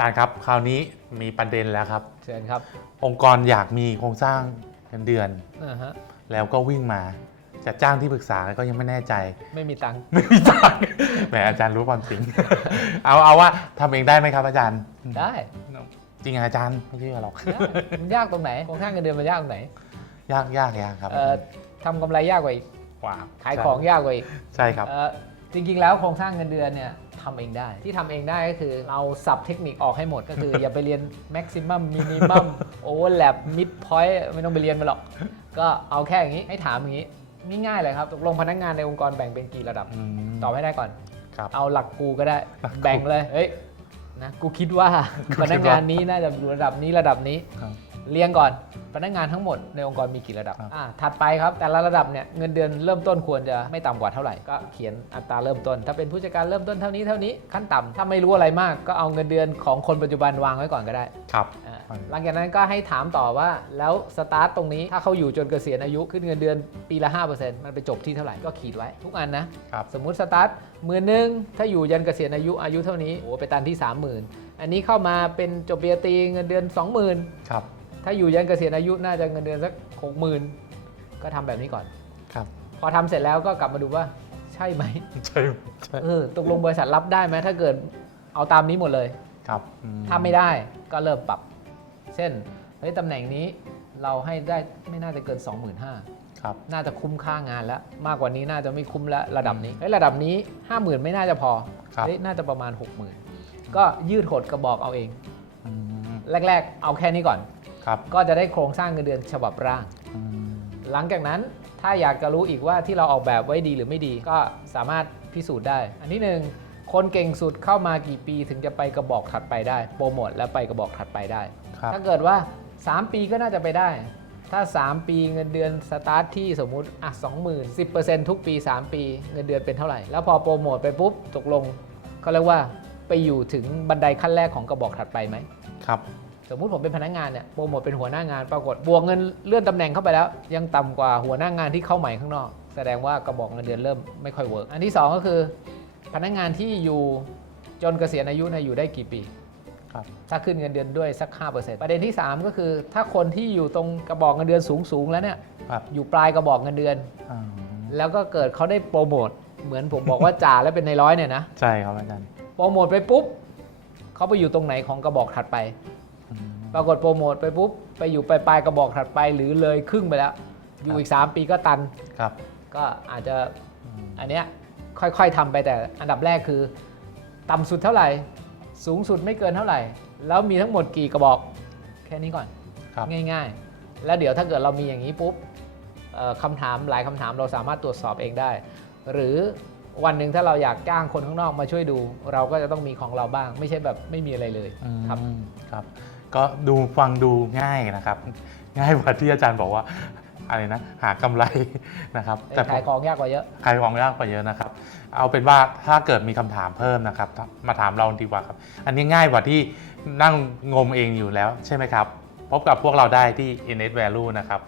จารย์ครับคราวนี้มีประเด็นแล้วครับ เชิญครับองค์กรอยากมีโครงสร้างเงินเดือน อ่าฮะแล้วก็วิ่งมาจะจ้างที่ปรึกษาก็ยังไม่แน่ใจ ไม่มีตังค์ไม่มีจ้างแหมอาจารย์รู้ความจริง เอาเอาว่าทำเองได้ไหมครับอาจารย์ ได้จริงอะอาจารย์ไม่เชื่อหรอกได้มันยากตรงไหนโครงสร้างเงินเดือนมันยากตรงไหนยากยากยากครับเอ่อทำกำไรยากกว่าอีก ว้าวขายของยากกว่าอีกใช่ครับ เอ่อจริงๆแล้วโครงสร้างเงินเดือนเนี่ย ทำเองได้ ที่ทำเองได้ก็คือเราสับเทคนิคออกให้หมด ก็คืออย่าไปเรียน maximum minimum overlap mid point ไม่ต้องไปเรียนมาหรอก ก็เอาแค่อย่างนี้ให้ถามอย่างนี้ง่ายๆเลยครับตกลงพนักงานในองค์กรแบ่งเป็นกี่ระดับอืมตอบให้ได้ก่อนครับเอาหลักกูก็ได้หลักกูแบ่งเลยเฮ้ยนะกูคิดว่ากูคิดว่าพนักงานนี้น่าจะอยู่ระดับนี้ระดับนี้ครับเรียงก่อน พนักงานทั้งหมดในองค์กรมีกี่ระดับครับอ่าถัดไปครับแต่ละระดับเนี่ยเงินเดือนเริ่มต้นควรจะไม่ต่ำกว่าเท่าไหร่ก็เขียนอัตราเริ่มต้น ถ้าเป็นผู้จัดการเริ่มต้นเท่านี้เท่านี้ขั้นต่ำถ้าไม่รู้อะไรมากก็เอาเงินเดือนของคนปัจจุบันวางไว้ก่อนก็ได้ ครับ อ่าครับ หลังจากนั้นก็ให้ถามต่อว่าแล้วสตาร์ตตรงนี้ถ้าเขาอยู่จนเกษียณอายุขึ้นเงินเดือนปีละ 5%มันไปจบที่เท่าไหร่ก็ขีดไว้ทุกอันนะ ครับ สมมุติสตาร์ทหมื่นหนึ่งถ้าอยู่ยันเกษียณอายุอายุเท่านี้โอ้ไปตันที่ 30,000 อันนี้เข้ามาเป็นจบปริญญาตรีเงินเดือน 20,000 ครับ ถ้าอยู่ยันเกษียณอายุน่าจะเงินเดือนสัก60,000ก็ทำแบบนี้ก่อนครับ พอทำเสร็จแล้วก็กลับมาดูว่าใช่ไหมใช่ใช่เออตกลงบริษัทรับได้ไหมถ้าเกิดเอาตามนี้หมดเลยครับอืถ้าไม่ได้ก็เริ่มปรับ เช่นเฮ้ยตำแหน่งนี้เราให้ได้ไม่น่าจะเกิน 25,000ครับน่าจะคุ้มค่างานแล้ว มากกว่านี้น่าจะไม่คุ้มแล้วระดับนี้เฮ้ยระดับนี้ 50,000 ไม่น่าจะพอครับเฮ้ยน่าจะประมาณ 60,000 ก็ยืดหดกระบอกเอาเองอืมแรก ๆ เอาแค่นี้ก่อน ครับก็จะได้โครงสร้างเงินเดือนฉบับร่างอืมหลังจากนั้นถ้าอยากจะรู้อีกว่าที่เราออกแบบไว้ดีหรือไม่ดีก็สามารถพิสูจน์ได้ อันที่หนึ่งคนเก่งสุดเข้ามากี่ปีถึงจะไปกระบอกถัดไปได้ โปรโมทแล้วไปกระบอกถัดไปได้ครับถ้าเกิดว่า 3 ปีก็น่าจะไปได้ ถ้า 3 ปีเงินเดือนสตาร์ทที่สมมุติอะ20,000 10%ทุกปี 3 ปีเงินเดือนเป็นเท่าไหร่ แล้วพอโปรโมทไปปุ๊บตกลงเขาเรียกว่าไปอยู่ถึงบันไดขั้นแรกของกระบอกถัดไปไหมครับ สมมุติผมเป็นพนักงานเนี่ยโปรโมทเป็นหัวหน้างานปรากฏบวกเงินเลื่อนตำแหน่งเข้าไปแล้ว ยังต่ำกว่าหัวหน้างานที่เข้าใหม่ข้างนอก แสดงว่ากระบอกเงินเดือนเริ่มไม่ค่อยเวิร์กอันที่สองก็คือ พนักงานที่อยู่จนเกษียณอายุเนยอยู่ได้กี่ปีครับถ้าขึ้นเงินเดือนด้วยสัก 5%ประเด็นที่ 3 ก็คือ ถ้าคนที่อยู่ตรงกระบอกเงินเดือนสูงๆแล้วเนี่ยครับอยู่ปลายกระบอกเงินเดือนอ่าแล้วก็เกิดเขาได้โปรโมทเหมือนผมบอกว่าจ่าแล้วเป็นในร้อยเนี่ยนะใช่ครับอาจารย์โปรโมทไปปุ๊บเขาไปอยู่ตรงไหนของกระบอกถัดไปอืม ปรากฏโปรโมทไปปุ๊บไปอยู่ปลายปลายๆกระบอกถัดไปหรือเลยครึ่งไปแล้ว อยู่อีก 3 ปีก็ตัน ครับ ก็อาจจะอืมอันเนี้ยค่อยๆทำไปแต่อันดับแรกคือ ต่ำสุดเท่าไหร่ สูงสุดไม่เกินเท่าไหร่ แล้วมีทั้งหมดกี่กระบอกแค่นี้ก่อน ครับ ง่ายๆ แล้วเดี๋ยวถ้าเกิดเรามีอย่างนี้ปุ๊บเอ่อคำถามหลายคำถามเราสามารถตรวจสอบเองได้ หรือวันหนึ่งถ้าเราอยากจ้างคนข้างนอกมาช่วยดู เราก็จะต้องมีของเราบ้าง ไม่ใช่แบบไม่มีอะไรเลยครับอืมครับ ก็ดูฟังดูง่ายนะครับ ง่ายกว่าที่อาจารย์บอกว่าอะไรนะหากำไรนะครับ แต่ขายของยากกว่าเยอะขายของยากกว่าเยอะนะครับ เอาเป็นว่าถ้าเกิดมีคำถามเพิ่มนะครับ มาถามเราดีกว่าครับ อันนี้ง่ายกว่าที่นั่งงมเองอยู่แล้วใช่ไหมครับ พบกับพวกเราได้ที่ Innate Value นะครับ